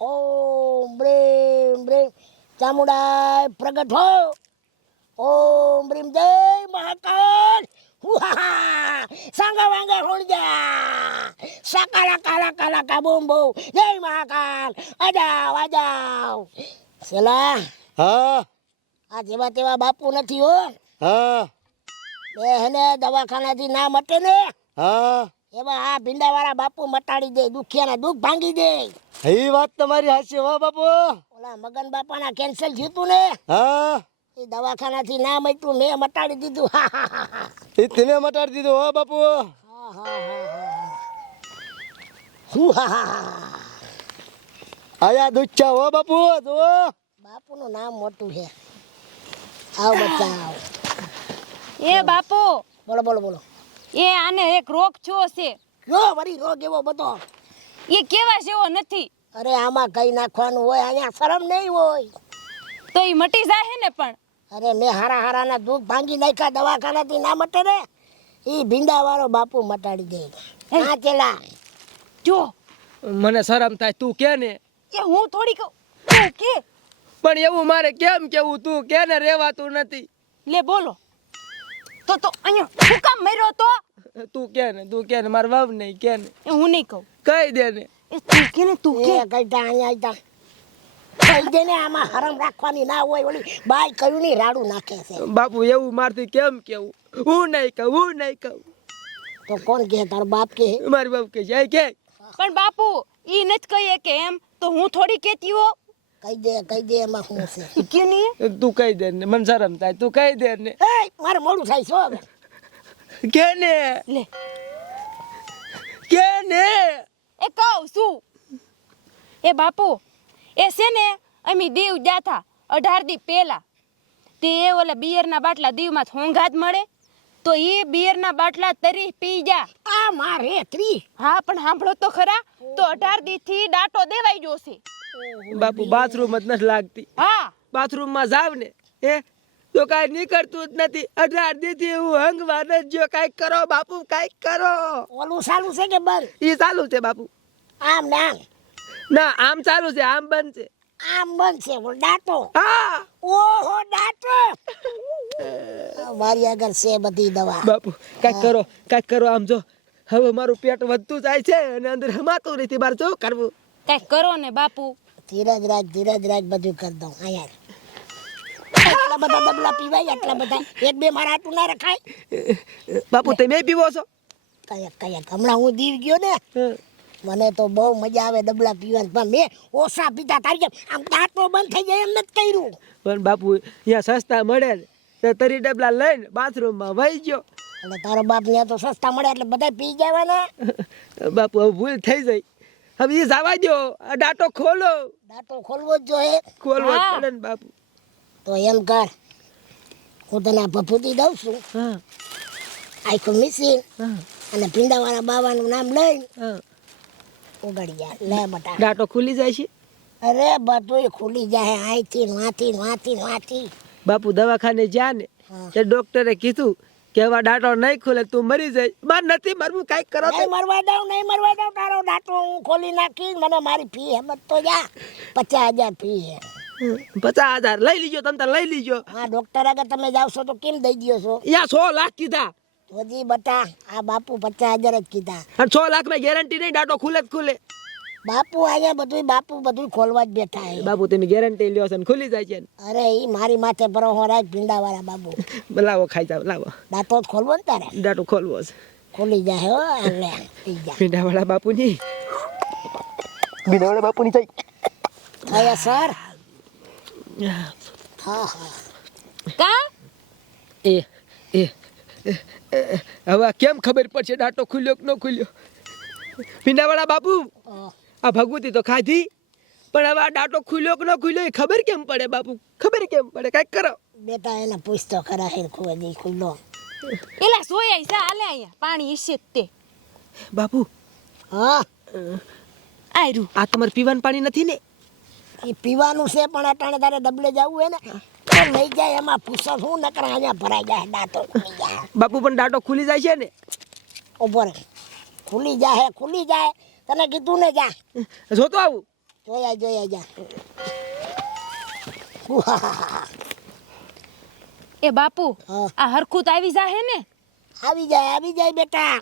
ઓમ બ્રીમ બ્રીમ ચામુંડાય પ્રગટ હો. ઓમ બ્રીમ જય મહાકાલ. હુહાહા સાંગા વાંગા હોળજા સાકાલા કાલા કાલા કાબૂમ બૂમ જય મહાકાલ. આજાવ આજાવ. સેલા હા આ જેવા તેવા બાપુ નથી હો. હા બે હેને દવાખાનાથી ના મટે ને હા એવા આ ભીંડાવાળા બાપુ મટાડી દે, દુખિયાના દુઃખ ભાંગી દે. એ વાત તમારી હાચી હો બાપુ. ઓલા મગન બાપાના કેન્સલ થયું ને હા એ દવાખાનાથી ના મટ્યું, મેં મટાડી દીધું. એ તમે મટાડી દીધું હો બાપુ. આયા દુચ્ચા હો બાપુ. જો બાપુનું નામ મોટું છે. આવ બચ્ચા આવ. એ બાપુ, બોલો બોલો બોલો. એ આને એક રોગ થયો છે. જો વળી રોગ એવો બધો. એ કેવા જેવો નથી. અરે આમાં કઈ નાખવાનું હોય, અહીંયા શરમ નહીં હોય. તો એ મટી જાય ને પણ. અરે મેં હારા હારાના દુઃખ ભાંગી નાખ્યા, દવાખાનાથી ના મટે ને એ ભીંડાવાળો બાપુ મટાડી દે. હા ચેલા જો મને શરમ થાય તું કે ને. એ હું થોડી કહું તું કે. પણ એવું મારે કેમ કેવું, તું કે ને રેવાતું નથી. લે બોલો. તો અહીંયા હું કામ મર્યો તો? તું કે ને મારા વાવ નહીં કે ને. એ હું નહીં કહું. કહી દે ને. એ તું કે ને તું કે. એ કઈતા અહીંયા આઈતા કહી દે ને, આમાં હરમ રાખવાની ના હોય. ઓલી બાઈ કયું ની રાડું નાખે છે. બાપુ એવું મારથી કેમ કેવું, હું નહીં કહું. તો કોણ કહે? તારો બાપ કહે? મારી બાપ કે જાય કે. પણ બાપુ ઈ નથી કહીએ કે એમ તો હું થોડી કેતી હો. કહી દે એમાં શું છે. ઈ કે નહીં. તું કહી દે ને, મને શરમ થાય તું કહી દે ને. એ મારે મોડું થાય છો હવે. કે ને લે કે ને. એ કહું શું એ બાપુ, એ છે ને અમે દીવ ગયા હતા 18 દી પહેલા. તે ઓલા બિયરના બાટલા દીવમાં હોંઘાત મળે તો એ બિયરના બાટલા તરી પી જા. આ મારે ત્રી. હા પણ સાંભળો તો ખરા, તો 18 દી થી ડાટો દેવાઈ ગયો છે. બાપુ બાથરૂમ જ નથી લાગતી. હા બાથરૂમ માં જાવ ને હે તો કાંઈ નીકળતું જ નથી. 18 દીથી હું હંગવા નથી જો. કાંઈક કરો બાપુ, કાંઈક કરો. ઓલું સારું છે કે બંધ? એ ચાલુ છે બાપુ. આમ ને આમ? ના આમ ચાલુ છે, આમ બંધ છે. આમ બંધ છે. ઓલો દાંતો. હા ઓહો દાંતો. મારી આગળ છે બધી દવા. બાપુ કાંઈક કરો. આમ જો હવે મારું પેટ વધતું જાય છે અને અંદર હમાતું નથી. મારે શું કરવું? કઈક કરો ને બાપુ. ધીરજ રાખ બધું કરી દઉં. અહીંયા આટલા બધા ડબલા પીવાય, આટલા બધા એક બે મારા હાટું ના રખાય. બાપુ તમે પીવો છો? કયા હમણાં હું દીવ ગયો ને, મને તો બહુ મજા આવે ડબલા પીવાની. પણ મેં ઓછા પીતા. તારી જેમ આમ દાંતો બંધ થઈ જાય એમ નથી કર્યું. પણ બાપુ અહીંયા સસ્તા મળે ને તો તરી ડબલા લઈને બાથરૂમમાં વહી ગયો. એટલે તારો બાપ ત્યાં તો સસ્તા મળે એટલે બધા પી જવાના. બાપુ હવે ભૂલ થઈ જાય. હવે એ જવા દો, આ ડાટો ખોલો. દાંતો ખોલવો જ જોઈએ. ખોલવો જ હા. પડે ને બાપુ. તો એમ કર, હું તને આ ભભૂતિ દઉં છું. હા આખું મિસી હા અને ભીંડાવાળા બાવાનું નામ લઈને હા. ઉગડી જાય. લે બટા. ડાટો ખુલી જાય છે. અરે બધું ખુલી જાય અહીંથી વાંથી. બાપુ દવાખાને જા ને હા. તે ડોક્ટરે કીધું કે હવે ડાટો નહીં ખુલે તું મરી જાય. માર નથી મરવું, કાંઈક કરો. નહીં મરવા દઉં. તારો દાંતો હું ખોલી નાખીશ. મને મારી ફી હેમત તો જા. 50,000 ફી હે. 50,000 લઈ લીજો, તમે તાર લઈ લીજો. હા ડોક્ટર આગળ તમે જાવ છો તો કેમ દઈ દો છો? અહીંયા 100 લાખ કીધા હજી બટા આ બાપુ 50,000 જ કીધા. અને 100 લાખ માં ગેરંટી નહીં ડાટો ખુલે જ ખુલે. બાપુ અહીંયા બધું ખોલવા જ બેઠા હે. બાપુ તમે ગેરંટી લ્યો છો ને ખુલી જાય છે ને. અરે ઈ મારી માથે ભરોસો રાખ ભીંડાવાળા બાબુ. લાવો ખાઈ જાવ, લાવો. દાંતો જ ખોલવો ને તારે. ડાટો ખોલવો છે. ખોલી જાય હો. લે પી જા. ભીંડાવાળા બાપુની થઈ. થયા સર. હા કા એ એ હવે કેમ ખબર પડશે ડાટો ખુલ્યો કે ન ખુલ્યો? ભીંડાવાળા બાપુ આ ભગવતી તો ખાધી, પણ હવે આ ડાટો ખુલ્યો કે ન ખુલ્યો એ ખબર કેમ પડે બાપુ? ખબર કેમ પડે? કાંઈક કરો. બેટા એને પૂછતો ખરા હેર ખુવાજી ખુલ્લો. એલા સોય સા આલે અહીંયા પાણી ઈશે તે. બાપુ હા આયરું આ તમારે પીવાનું પાણી નથી ને? એ પીવાનું છે પણ અટાણે તારે ડબલે જવું હે ને તો લઈ જાય. એમાં પૂછો શું નકર અહીંયા ભરાઈ જાય. દાંતો ખુલી જાય. બાપુ પણ ડાટો ખુલી જાય છે ને? ઉભો રે. ખુલી જાય. તને કીધું ને જા. જોતો આવું. જોયા જા એ બાપુ હા. આ હરખું તો આવી જાહે ને? આવી જાય બેટા.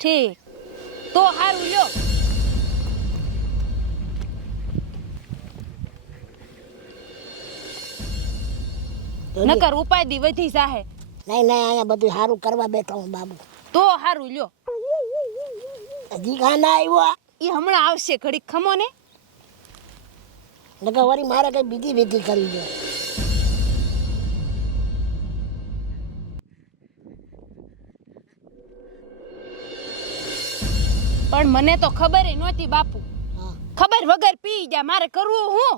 ઠીક તો હારું લ્યો. નકર ઉપાધિ વધી જાહે. નહીં અહીંયા બધું સારું કરવા બેઠો હું બાબુ. તો હારું લ્યો. હજી ખાના આવ્યો એ હમણાં આવશે, ઘડીક ખમો ને. નકર વળી મારે કઈ બીજી વિધિ કરવી જોઈએ. પણ મને તો ખબર નહોતી બાપુ. હા. ખબર વગર પી ગયા, મારે કરવું હું?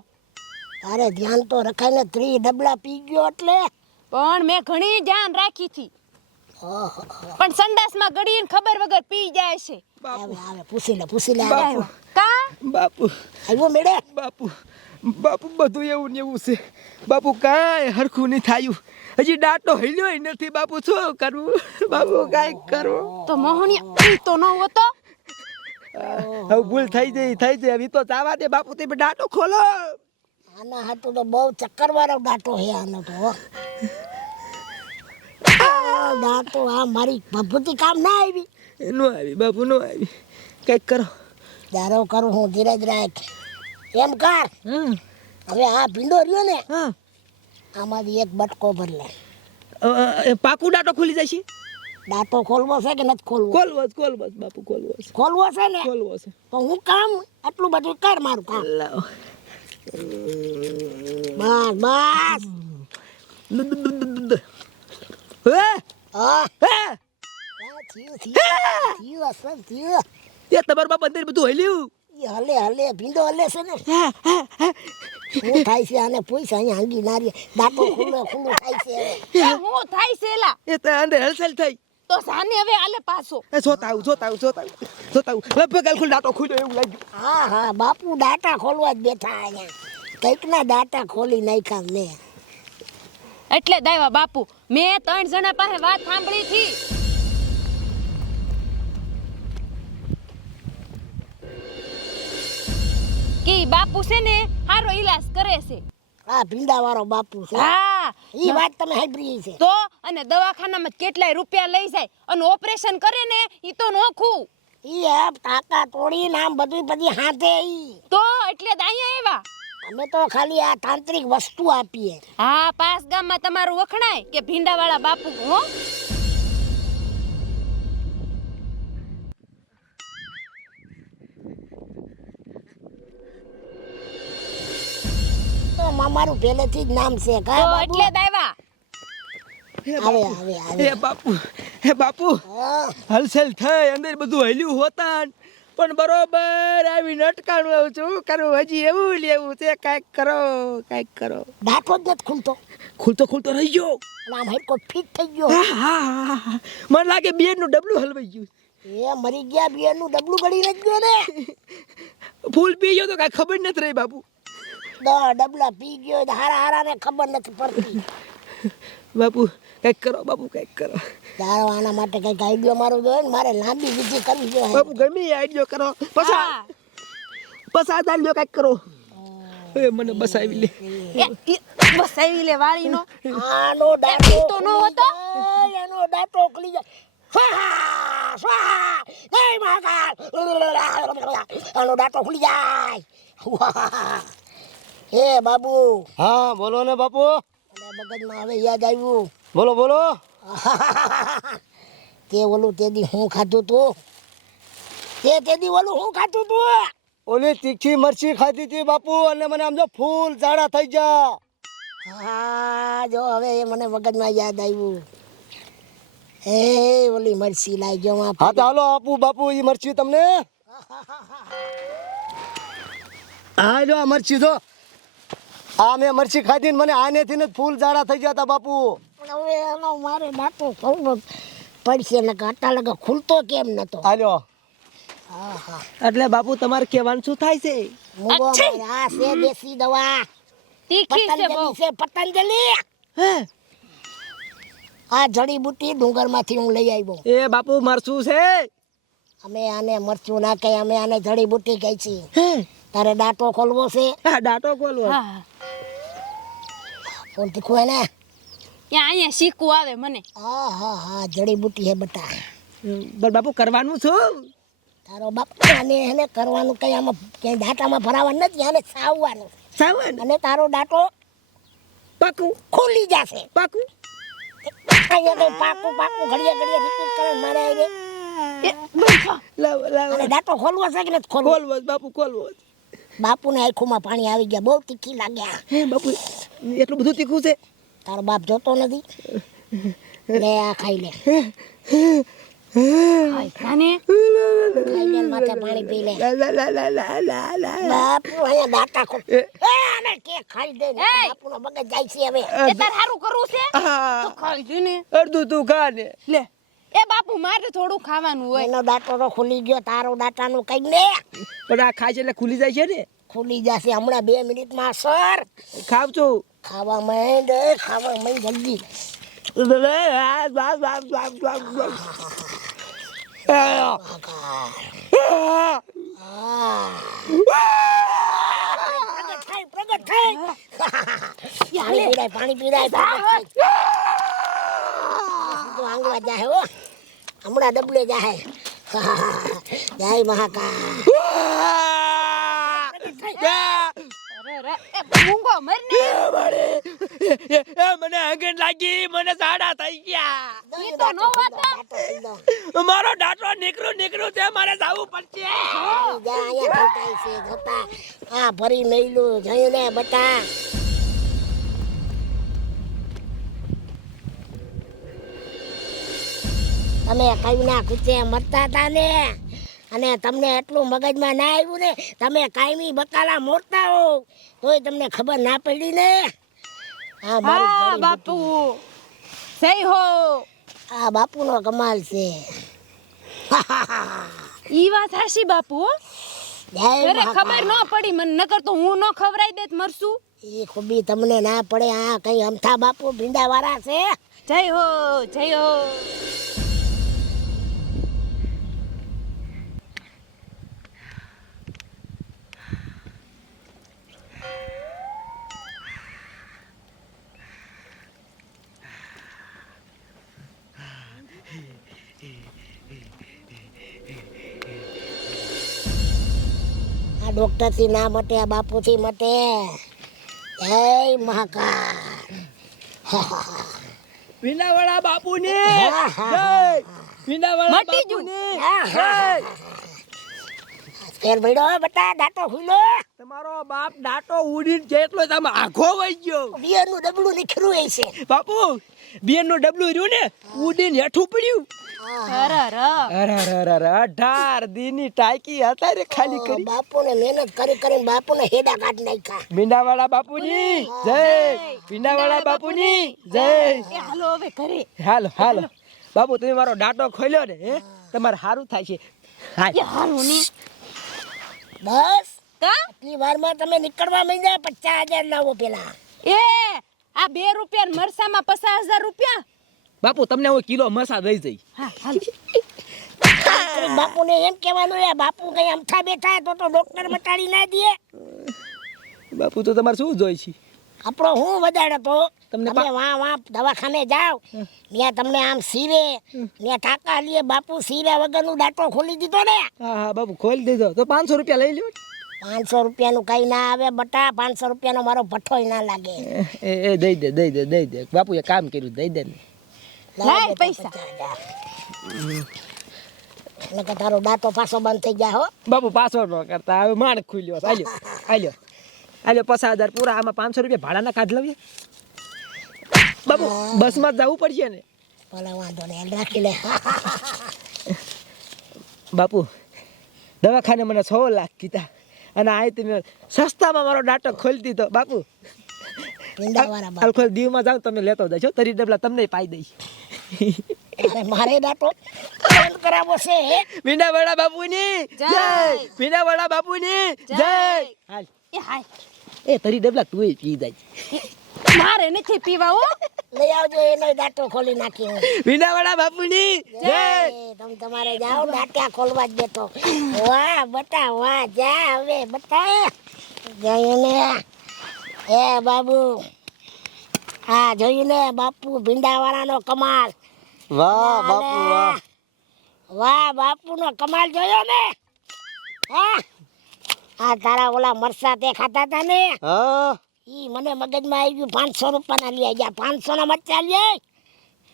તારે ધ્યાન તો રખાય ને 3 ડબલા પી ગયો એટલે. પણ મેં ઘણી ધ્યાન રાખી હતી. ઓહો. પણ સંડાસમાં ગળીને ખબર વગર પી જાય છે. બાપુ આવે પૂછી લે બાપુ. કા બાપુ આવ્યો મેળે. બાપુ બધું એવું ને એવું છે બાપુ, કાંઈ હરખું નહીં થાયું. હજી દાંતો હિલ્યો નથી બાપુ, શું કરવું બાપુ, કાંઈક કરો. તો મોહનિયા ઈ તો ન હોતો. હવે ભૂલ થઈ જાય હવે તો જવા દે બાપુ, તમે દાંતો ખોલો. આના હાટું તો બહુ ચક્કર વાળો દાંતો હે આનો તો હો. દાંતો આ મારી ભભૂતિ કામ ના આવી. નો આવી બાપુ, નો આવી. કંઈક કરો. દારો કરું હું, ધીરજ રાખ. એમ કર, હા હવે આ ભીંડો રહ્યો ને હા. આમાંથી એક બટકો ભર લે. પાકું દાંતો ખુલી જશે? દાંતો ખોલવો છે કે નથી ખોલવો? ખોલવો બાપુ, ખોલવો છે. ખોલવો છે ને ખોલવો છે. તો હું કામ આટલું બધું કર મારું કામ. લાવો. બસ હે હા હે થયું અસર થયું. એ તમારા બાપ અંદર બધું હલ્યું. ઈ હલે ભીંડો હલે છે ને. શું થાય છે આને પૂછ, અહીંયા હાંગી નારી દાંતો ખુલ્લો થાય છે હવે. એ હું થાય છે એલા. એ તો અંદર હલચલ થઈ. તો સાને હવે આલે પાછો. એ જોતા આવું લગભગ આખું દાંતો ખુલ્યો એવું લાગ્યું. હા બાપુ દાંતા ખોલવા જ બેઠા અહીંયા. કંઈક ના દાંતા ખોલી નાખ્યા મેં. એટલે દાયવા બાપુ, મેં 3 જણા પાસે વાત સાંભળી હતી. કે ઈ બાપુ છે ને હારો ઈલાજ કરે છે. આ ભીંડા વાળો બાપુ છે. હા ઈ વાત તમે સાંભળી છે. તો અને દવાખાનામાં કેટલાય રૂપિયા લઈ જાય અને ઓપરેશન કરે ને ઈ તો નોખું. ઈ આપ ટાકા તોડીને આમ બધું બધી હાથે ઈ. તો એટલે જ અહીંયા આવ્યા. અમે તો ખાલી આ તાંત્રિક વસ્તુ આપીએ. હા, પાસ ગામમાં તમારું વખણાય કે ભીંડાવાળા બાપુ હો. તો મારું પહેલેથી જ નામ છે કા તો બાપુ? એટલે જ આવ્યા. આવે હે બાપુ હા. હલચલ થઈ, અંદર બધું હલ્યું હોતા પણ બરોબર આવી નટકાણું આવું છું કરું. હજી એવું લેવું છે, કાંઈક કરો. દાંતો જ નથી ખુલતો. ખુલતો રહી ગયો. અને આમ હેડકો ફિટ થઈ ગયો. હા. મને લાગે બેનનું ડબલું હલવાઈ ગયું. એ મરી ગયા બિયરનું ડબલું ગળી નથી ગયો ને. ફૂલ પી ગયો તો કાંઈ ખબર નથી રહી બાપુ. ડબલા પી ગયો તો હારા ને ખબર નથી પડતી. બાપુ કંઈક કરો. તારો આના માટે કઈક આઈડિયો મારો જોઈએ ને. મારે લાંબી વિધિ કરવી જોઈએ. બાપુ ગમે એ આઈડિયો કરો. હા. પસા આઈડિયો કંઈક કરો. એ મને બસાવી લે. બસ આવી લે વાળીનો. આનો દાંતો તો નો હતો? એનો દાંતો ખુલી જાય. સ્વાહા સ્વાહા જય મહાકાલ. આનો દાંતો ખુલી જાય. હે બાબુ. હા બોલો ને બાપુ. અને મગજમાં હવે યાદ આવ્યું. બોલો. તે ઓલું તે દી હું ખાધું તું? તે દી ઓલું હું ખાધું તું? ઓલી તીખી મરચી ખાધી હતી બાપુ, અને મને આમ જો ફૂલ ઝાડા થઈ ગયા. હા જો હવે એ મને મગજમાં યાદ આવ્યું. હે ઓલી મરસી લાઈ ગયો. હા તો હાલો આપું બાપુ એ મરચી તમને. હા જો આ મરચી જો. આ મેં મરચી ખાધી ને મને આનેથી ને ફૂલ ઝાડા થઈ ગયા હતા બાપુ. હવે એનો મારે દાંતો ખોલવો પડશે ને કાંટા લગા ખુલતો કેમ નતો. હાલ્યો. એટલે બાપુ તમારે કહેવાનું શું થાય છે? મૂગો મારે આ છે દેશી દવા. તીખી છે બહુ. પતંજલિ છે પતંજલિ. હે આ જડીબુટી ડુંગરમાંથી હું લઈ આવ્યો. એ બાપુ મરચું છે. અમે આને મરચું ના કહી, અમે આને જડીબુટી કહી છીએ. હે તારે દાંતો ખોલવો છે હા દાંતો ખોલવો. હા હા ફૂલ તીખું હે ને ત્યાં અહીંયા શીખવું આવે મને. હા હા હા જડીબુટી હે બટા પણ બાપુ કરવાનું શું? તારો બાપ આને એને કરવાનું કઈ આમાં ક્યાંય દાંતામાં ભરાવાનું નથી આને સાવવાનું સાવન અને તારો દાંતો પાકું ખુલી જશે પાકું. અહીંયા કઈ પાકું પાકું ઘડીએ ઘડીએ રિપીટ કરે મારે આવીને. લાવ લાવ અને દાંતો ખોલવો છે કે નથી ખોલવો ખોલવો જ બાપુ ખોલવો જ. બાપુને આંખોમાં પાણી આવી ગયા બહુ તીખી લાગ્યા હે બાપુ એટલું બધું તીખું છે? તારો બાપ જોતો નથી લે આ ખાઈ લે અને ખાઈ લે ને માથે પાણી પી લે લા લા લા લા લા લા. બાપુ અહીંયા દાંતા ખોલ એ. આને કે ખાઈ દે ને એય! બાપુનો મગજ જાય છે હવે એ તાર હારું કરવું છે તો હા ખાઈ જો ને. અડધું તું ખા ને. લે એ બાપુ મારે થોડું ખાવાનું હોય. એનો દાંતો તો ખુલી ગયો તારો દાંતાનું કઈ ને પણ આ ખાય છે એટલે ખુલી જાય છે ને. ખુલી જશે હમણાં 2 મિનિટમાં સર ખાવ છું. ખાવા માંડ જલ્દી પ્રગટ થાય પાણી પીડાય પ્રગટ થાય તો આંગવા જાહે હો હમણાં ડબલે જાહે જય મહાકાળ અરે એ મૂંગો મરને. મને આગળ લાગી મને સાડા થઈ ગયા. ઈ તો નો વાતા. મારો દાંતો નીકળું છે મારે જાવું પડશે. આ ભરી મેલું જઈને બટા તમે કઈ ના ખૂચે મરતા હતા ને અને તમને એટલું મગજમાં ના આવ્યું ને તમે કાયમી બકાલા મોરતા હો તોય તમને ખબર ના પડી ને હા મારી હા જડીબુટી. બાપુ સહી હો. આ બાપુનો કમાલ છે ઈ વાત હાશી બાપુ હો. જય અરે મહાકાળ. ખબર ન પડી મને નકર તો હું ન ખવરાઈ દેત મરસું. એ ખૂબી તમને ના પડે આ કઈ અમથા બાપુ ભીંડા વાળા છે જય હો જય હો. આ ડોક્ટરથી ના મટે આ બાપુથી મટે જય મહાકાળ વીણાવાળા બાપુની હા, હા, જય. વીણાવાળા મટી ગયું. બાપુની હા, હા. જય. ફેર ભઈડો બટા દાંતો ખુલ્લો તમારો બાપ દાંતો ઉડીને જેટલો તમે આખો વઈ ગયો. બિયરનું ડબલું નીકળ્યું હોય છે બાપુ બેનનું ડબલું રહ્યું ને ઉડીને હેઠું પડ્યું. અરે અરે 18 દીની ટાંકી હતા રે ખાલી કરી. બાપુને મહેનત કરી કરીને બાપુને હેડા કાઢી નાખ્યા મીંડાવાળા બાપુની જય. મીંડાવાળા બાપુની જય. એ હાલો હવે ઘરે. હાલો હાલો બાપુ તમે મારો દાંતો ખોલ્યો ને હે તમારે સારું થાય છે. એ હાય હારું ને બસ કા આટલી વારમાં તમે નીકળવા માંડ્યા 50,000 લાવો પેલા એ આ 2 રૂપિયા મરસામાં 50,000 રૂપિયા. બાપુ તમને હું કિલો મસા દઈ જઈ. હા હાલ. બાપુને એમ કહેવાનું એ બાપુ કઈ અમથા બેઠા તો ડોક્ટર મટાડી ના દે બાપુ તો તમારે શું જોઈ છે? આપણો હું વધારે તો તમને તમે વાં દવાખાને જાઓ ત્યાં તમને આમ સીવે ત્યાં ટાકા લે બાપુ સીવ્યા વગરનું દાંતો ખોલી દીધો ને હા હા બાપુ ખોલી દેજો તો 500 રૂપિયા લઈ લ્યો. 500 રૂપિયાનું કઈ ના આવે બટા 500 રૂપિયાનો મારો ભઠ્ઠોય ના લાગે એ દઈ દે બાપુ એ કામ કર્યું દઈ દે ને. લાય બેટા, પૈસા. 50,000. નકર તારો દાંતો પાછો બંધ થઈ ગયા હો બાપુ પાછો ન કરતા હવે માણક ખુલ્યો આલ્યો 50,000 પૂરા આમાં 500 રૂપિયા ભાડાના કાઢ લઈએ. બાપુ બસમાં જવું પડશે ને. ભલે વાંધો નહીં રાખી લે બાપુ દવાખાને મને 6 લાખ કીધા અને આ તમે સસ્તામાં મારો દાંતો ખોલી દીધો. બાપુ ભીંડાવાળા હાલ ખોલ દીવમાં જાવ તમે લેતો જજો તરી ડબલા તમને પાઈ દઈશ. અરે મારે દાંતો બંધ કરાવો છે મીંડાવાળા બાપુની જય. જય. મીંડાવાળા બાપુની જય. જય. હાલ એ હાય એ તરી ડબલા તું પી જાય. મારે નથી પીવા હો. લઈ આવજો એનો દાંતો ખોલી નાખી હું. મીનાવાળા બાપુની જય. તમે તમારે જાઓ દાંત્યા ખોલવા જ દેતો. વાહ બટા વાહ, જા હવે બટા જઈને એ બાબુ. હા જોયું ને બાપુ ભીંડાવાળાનો કમાલ. વાહ બાપુ વાહ. વાહ બાપુનો કમાલ જોયો ને. હા આ તારા ઓલા મરસા તે ખાતા હતા ને, હા ઈ મને મગજમાં આવી ગયું. 500 રૂપિયાના લઈ ગયા. 500 ના મરચા લે.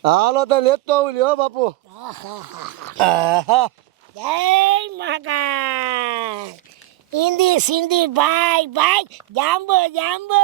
હાલો તો લેતો આવું લ્યો બાપુ. આહા. જય મહાકાળ. ઈંદી સિંધી ભાઈ ભાઈ જાંબો જાંબો.